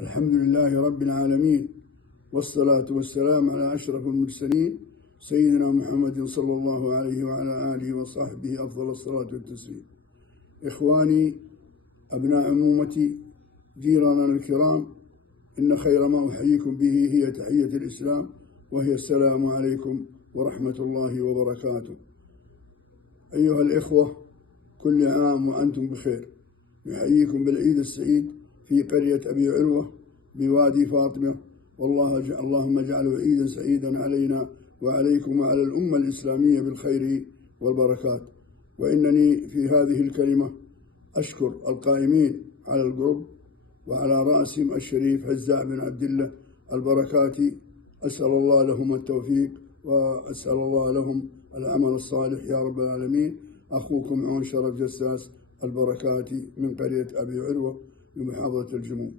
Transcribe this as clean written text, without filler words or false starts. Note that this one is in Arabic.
الحمد لله رب العالمين، والصلاة والسلام على أشرف المرسلين سيدنا محمد صلى الله عليه وعلى آله وصحبه أفضل الصلاة والتسليم. إخواني أبناء عمومتي جيراننا الكرام، إن خير ما أحييكم به هي تحية الإسلام، وهي السلام عليكم ورحمة الله وبركاته. أيها الإخوة، كل عام وأنتم بخير. نحييكم بالعيد السعيد في قرية أبي عروة بوادي فاطمة، اللهم اجعله عيدا سعيدا علينا وعليكم وعلى الأمة الإسلامية بالخير والبركات. وإنني في هذه الكلمة أشكر القائمين على الجروب وعلى رأسهم الشريف هزاع بن عبد الله البركاتي. أسأل الله لهم التوفيق وأسأل الله لهم العمل الصالح يا رب العالمين. أخوكم عون شرف جساس البركاتي من قرية أبي عروة بمحافظة الجموم.